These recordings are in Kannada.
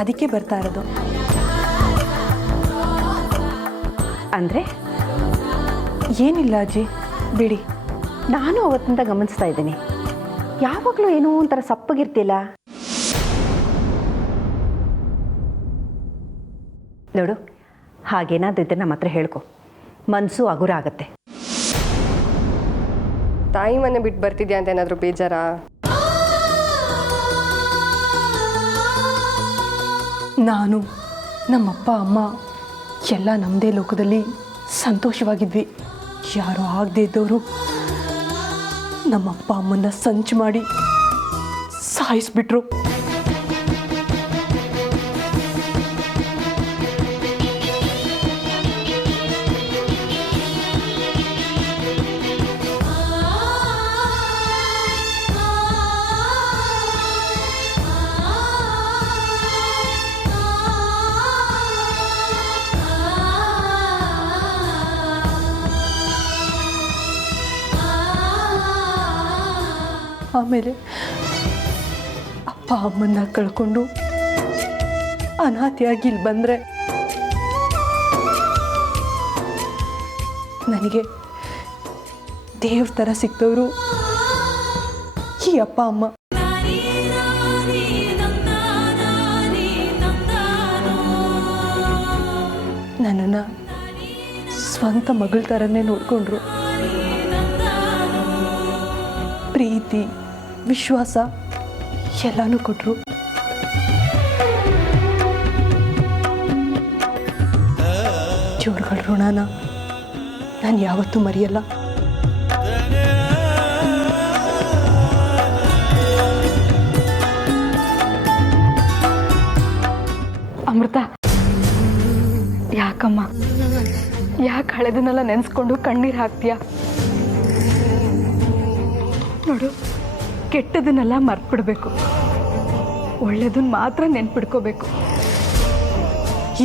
ಅದಕ್ಕೆ ಬರ್ತಾ ಇರೋದು. ಅಂದರೆ ಏನಿಲ್ಲ ಅಜ್ಜಿ, ಬಿಡಿ. ನಾನು ಅವತ್ತಿಂದ ಗಮನಿಸ್ತಾ ಇದ್ದೀನಿ, ಯಾವಾಗಲೂ ಏನೋ ಒಂಥರ ಸಪ್ಪಗಿರ್ತಿಲ್ಲ. ನೋಡು, ಹಾಗೇನಾದ್ರೂ ಇದ್ದರೆ ನಮ್ಮ ಹತ್ರ ಹೇಳ್ಕೊ, ಮನಸ್ಸು ಹಗುರ ಆಗುತ್ತೆ. ತಾಯಿ ಮನೆ ಬಿಟ್ಟು ಬರ್ತಿದ್ಯಾ ಅಂತ ಏನಾದರೂ ಬೇಜಾರಾ? ನಾನು ನಮ್ಮಪ್ಪ ಅಮ್ಮ ಎಲ್ಲ ನಮ್ಮದೇ ಲೋಕದಲ್ಲಿ ಸಂತೋಷವಾಗಿದ್ವಿ. ಯಾರೋ ಆಗದೆ ಇದ್ದವರು ನಮ್ಮಪ್ಪ ಅಮ್ಮನ್ನ ಸಂಚು ಮಾಡಿ ಸಾಯಿಸ್ಬಿಟ್ರು. ಆಮೇಲೆ ಅಪ್ಪ ಅಮ್ಮನ್ನ ಕಳ್ಕೊಂಡು ಅನಾಥೆಯಾಗಿ ಇಲ್ಲಿ ಬಂದರೆ ನನಗೆ ದೇವ್ರ ಥರ ಸಿಕ್ತವರು ಈ ಅಪ್ಪ ಅಮ್ಮ. ನನ್ನನ್ನು ಸ್ವಂತ ಮಗಳ ಥರನೇ ನೋಡಿಕೊಂಡ್ರು. ಪ್ರೀತಿ, ವಿಶ್ವಾಸ ಎಲ್ಲನೂ ಕೊಟ್ಟರು. ಜೋರ್ಗಳ ಋಣನ ನಾನು ಯಾವತ್ತೂ ಮರೆಯಲ್ಲ. ಅಮೃತ, ಯಾಕಮ್ಮ, ಯಾಕೆ ಹಳೆದನ್ನೆಲ್ಲ ನೆನೆಸ್ಕೊಂಡು ಕಣ್ಣೀರು ಹಾಕ್ತೀಯ? ನೋಡು, ಕೆಟ್ಟದನ್ನೆಲ್ಲ ಮರ್ತ್ಬಿಡ್ಬೇಕು, ಒಳ್ಳೆದನ್ನ ಮಾತ್ರ ನೆನ್ಪಿಡ್ಕೋಬೇಕು.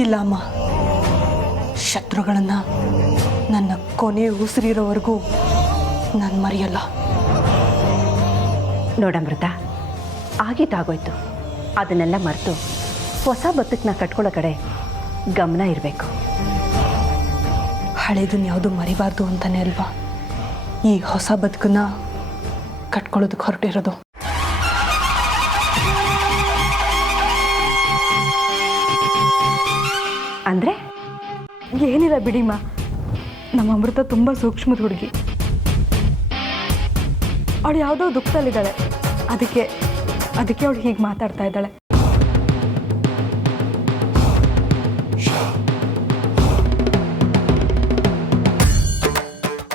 ಇಲ್ಲ ಅಮ್ಮ, ಶತ್ರುಗಳನ್ನು ನನ್ನ ಕೊನೆ ಉಸಿರಿರೋವರೆಗೂ ನಾನು ಮರೆಯಲ್ಲ. ನೋಡಮೃತ, ಆಗಿದ್ದಾಗೋಯ್ತು, ಅದನ್ನೆಲ್ಲ ಮರೆತು ಹೊಸ ಬದುಕನ್ನ ಕಟ್ಕೊಳ್ಳೋ ಕಡೆ ಗಮನ ಇರಬೇಕು. ಹಳೇದನ್ನ ಯಾವುದು ಮರಿಬಾರ್ದು ಅಂತಾನೆ ಅಲ್ವಾ ಈ ಹೊಸ ಬದುಕನ್ನ ಕಟ್ಕೊಳ್ಳೋದಕ್ಕೆ ಹೊರಟಿರೋದು. ಅಂದರೆ ಏನಿಲ್ಲ ಬಿಡಿಮ್ಮ, ನಮ್ಮ ಅಮೃತ ತುಂಬ ಸೂಕ್ಷ್ಮದ ಹುಡುಗಿ. ಅವಳು ಯಾವುದೋ ದುಃಖದಲ್ಲಿದ್ದಾಳೆ, ಅದಕ್ಕೆ ಅವಳು ಹೀಗೆ ಮಾತಾಡ್ತಾ ಇದ್ದಾಳೆ.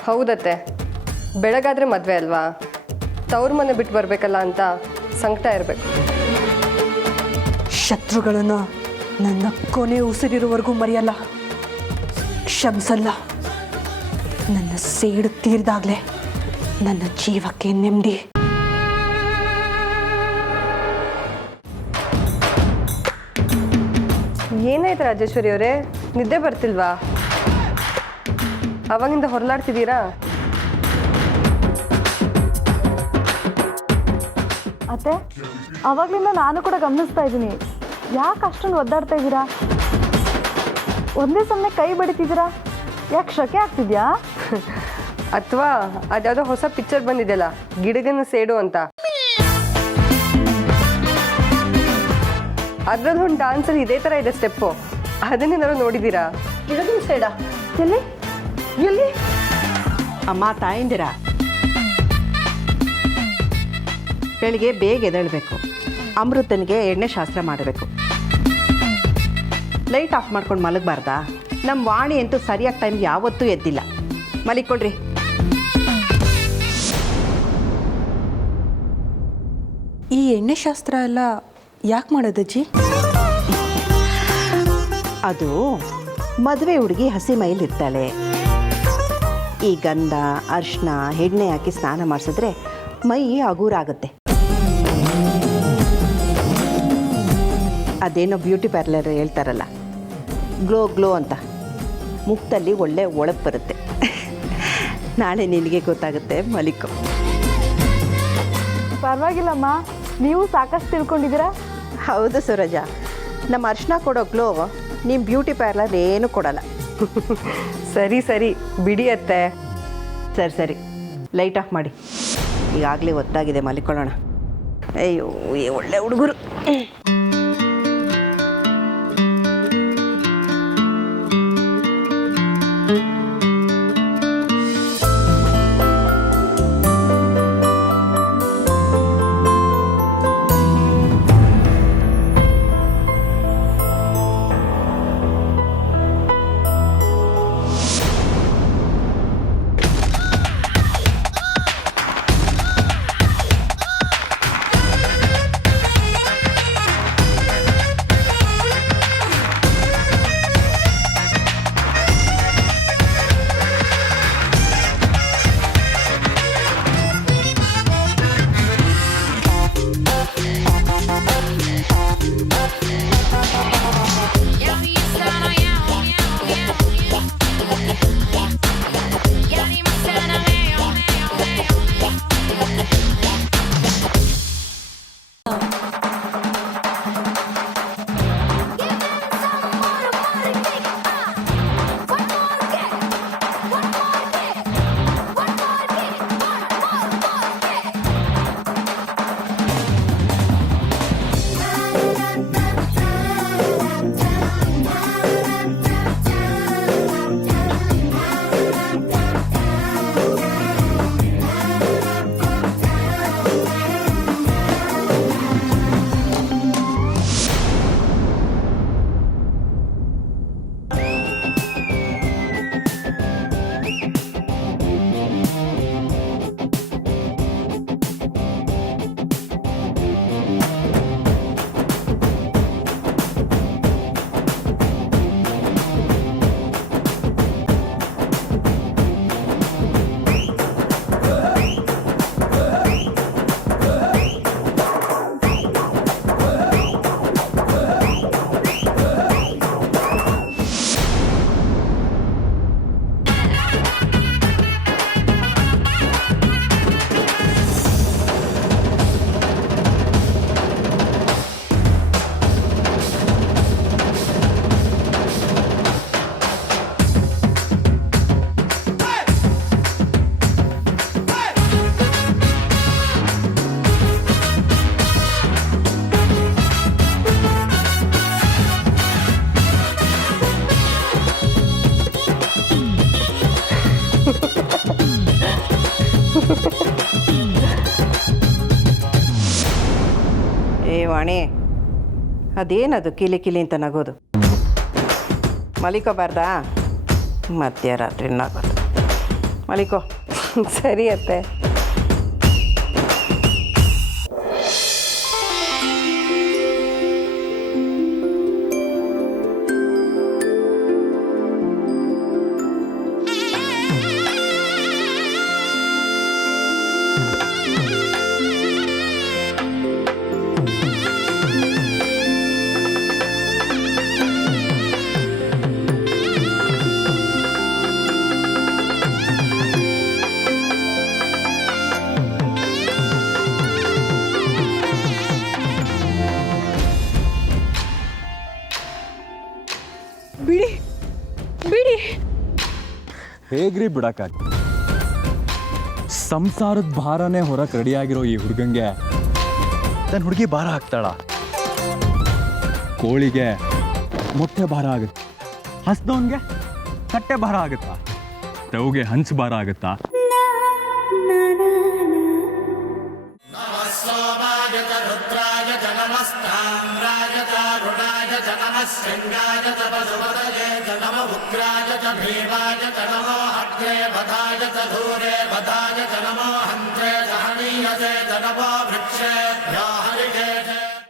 ಹೌದತ್ತೆ, ಬೆಳಗಾದ್ರೆ ಮದುವೆ ಅಲ್ವಾ, ತವ್ರ ಮನೆ ಬಿಟ್ಟು ಬರಬೇಕಲ್ಲ ಅಂತ ಸಂಕಟ ಇರಬೇಕು. ಶತ್ರುಗಳನ್ನು ನನ್ನ ಕೊನೆ ಉಸಿರಿರುವವರೆಗೂ ಮರೆಯಲ್ಲ, ಕ್ಷಮಿಸಲ್ಲ. ನನ್ನ ಸೇಡು ತೀರಿದಾಗಲೇ ನನ್ನ ಜೀವಕ್ಕೆ ನೆಮ್ಮದಿ. ಏನಾಯ್ತು ರಾಜೇಶ್ವರಿ ಅವರೇ, ನಿದ್ದೆ ಬರ್ತಿಲ್ವಾ? ಅವಾಗಿಂದ ಹೊರಲಾಡ್ತಿದ್ದೀರಾ? ಅತ್ತೆ, ಅವಾಗಲಿಂದ ನಾನು ಕೂಡ ಗಮನಿಸ್ತಾ ಇದ್ದೀನಿ, ಯಾಕೆ ಅಷ್ಟೊಂದು ಒದ್ದಾಡ್ತಾ ಇದ್ದೀರಾ? ಒಂದೇ ಸಮಯ ಕೈ ಬಡಿತಿದ್ದೀರಾ, ಯಾಕೆ ಶಕೆ ಆಗ್ತಿದ್ಯಾ? ಅಥವಾ ಅದ್ಯಾವುದೋ ಹೊಸ ಪಿಕ್ಚರ್ ಬಂದಿದೆಯಲ್ಲ, ಗಿಡಗನ ಸೇಡು ಅಂತ, ಅದ್ರದ್ದೊಂದು ಡಾನ್ಸಲ್ಲಿ ಇದೇ ಥರ ಇದೆ ಸ್ಟೆಪ್ಪು, ಅದನ್ನೇನಾದ್ರು ನೋಡಿದ್ದೀರಾ? ಗಿಡಗಿನ ಸೇಡ ಎಲ್ಲಿ ಎಲ್ಲಿ? ಅಮ್ಮ ತಾಯಿಂದಿರ, ಬೆಳಿಗ್ಗೆ ಬೇಗ ಎದ್ದೇಳಬೇಕು, ಅಮೃತನಿಗೆ ಎಣ್ಣೆ ಶಾಸ್ತ್ರ ಮಾಡಬೇಕು. ಲೈಟ್ ಆಫ್ ಮಾಡ್ಕೊಂಡು ಮಲಗಬಾರ್ದಾ? ನಮ್ಮ ವಾಣಿ ಅಂತೂ ಸರಿಯಾದ ಟೈಮ್ಗೆ ಯಾವತ್ತೂ ಎದ್ದಿಲ್ಲ. ಮಲಿಕೊಳ್ರಿ. ಈ ಎಣ್ಣೆ ಶಾಸ್ತ್ರ ಎಲ್ಲ ಯಾಕೆ ಮಾಡೋದಜ್ಜಿ? ಅದು ಮದುವೆ ಹುಡುಗಿ ಹಸಿ ಮೈಲಿರ್ತಾಳೆ, ಈ ಗಂಧ ಅರಿಶಿನ ಎಣ್ಣೆ ಹಾಕಿ ಸ್ನಾನ ಮಾಡಿಸಿದ್ರೆ ಮೈ ಹಗೂರಾಗುತ್ತೆ. ಅದೇನೋ ಬ್ಯೂಟಿ ಪಾರ್ಲರ್ ಹೇಳ್ತಾರಲ್ಲ, ಗ್ಲೋ ಅಂತ, ಮುಖದಲ್ಲಿ ಒಳ್ಳೆ ಒಳಪು ಬರುತ್ತೆ. ನಾಳೆ ನಿನಗೆ ಗೊತ್ತಾಗುತ್ತೆ, ಮಲಿಕೋ. ಪರವಾಗಿಲ್ಲಮ್ಮ, ನೀವು ಸಾಕಷ್ಟು ತಿಳ್ಕೊಂಡಿದ್ದೀರಾ. ಹೌದು ಸುರಜ, ನಮ್ಮ ಅರ್ಶಿನ ಕೊಡೋ ಗ್ಲೋ ನಿಮ್ಮ ಬ್ಯೂಟಿ ಪಾರ್ಲರ್ ಏನೂ ಕೊಡಲ್ಲ. ಸರಿ ಸರಿ ಬಿಡಿ ಅತ್ತೆ. ಸರಿ ಸರಿ ಲೈಟ್ ಆಫ್ ಮಾಡಿ, ಈಗಾಗಲೇ ಒತ್ತಾಗಿದೆ, ಮಲಿಕೊಳ್ಳೋಣ. ಅಯ್ಯೋ ಒಳ್ಳೆ ಹುಡುಗರು. ಏ ವಾಣಿ, ಅದೇನದು ಕಿಲಿ ಕಿಲಿ ಅಂತ ನಗೋದು? ಮಲಿಕೋಬಾರ್ದಾ? ಮಧ್ಯರಾತ್ರಿ ನಗೋದು. ಮಲಿಕೋ. ಸರಿ ಅತ್ತೆ. ಬಿಡಿ ಬಿಡಿ. ಹೇಗ್ರಿ ಬಿಡಕ್ಕಾಗ? ಸಂಸಾರದ ಭಾರನೇ ಹೊರಕ್ಕೆ ರೆಡಿಯಾಗಿರೋ ಈ ಹುಡುಗಂಗೆ ತನ್ನ ಹುಡುಗಿ ಭಾರ ಹಾಕ್ತಾಳ? ಕೋಳಿಗೆ ಮೊಟ್ಟೆ ಭಾರ ಆಗುತ್ತೆ, ಹಸ್ದವನ್ಗೆ ಕಟ್ಟೆ ಭಾರ ಆಗುತ್ತಾ? ತವ್ಗೆ ಹಂಚು ಭಾರ ಆಗುತ್ತಾ? शृंगाय च पशुपतये च नम उग्राय च भीमाय च नमो अग्रे वधाय च धूरे वधाय च नमो हन्त्रे च हनीयसे च नमो वृक्षेभ्यो हरिके च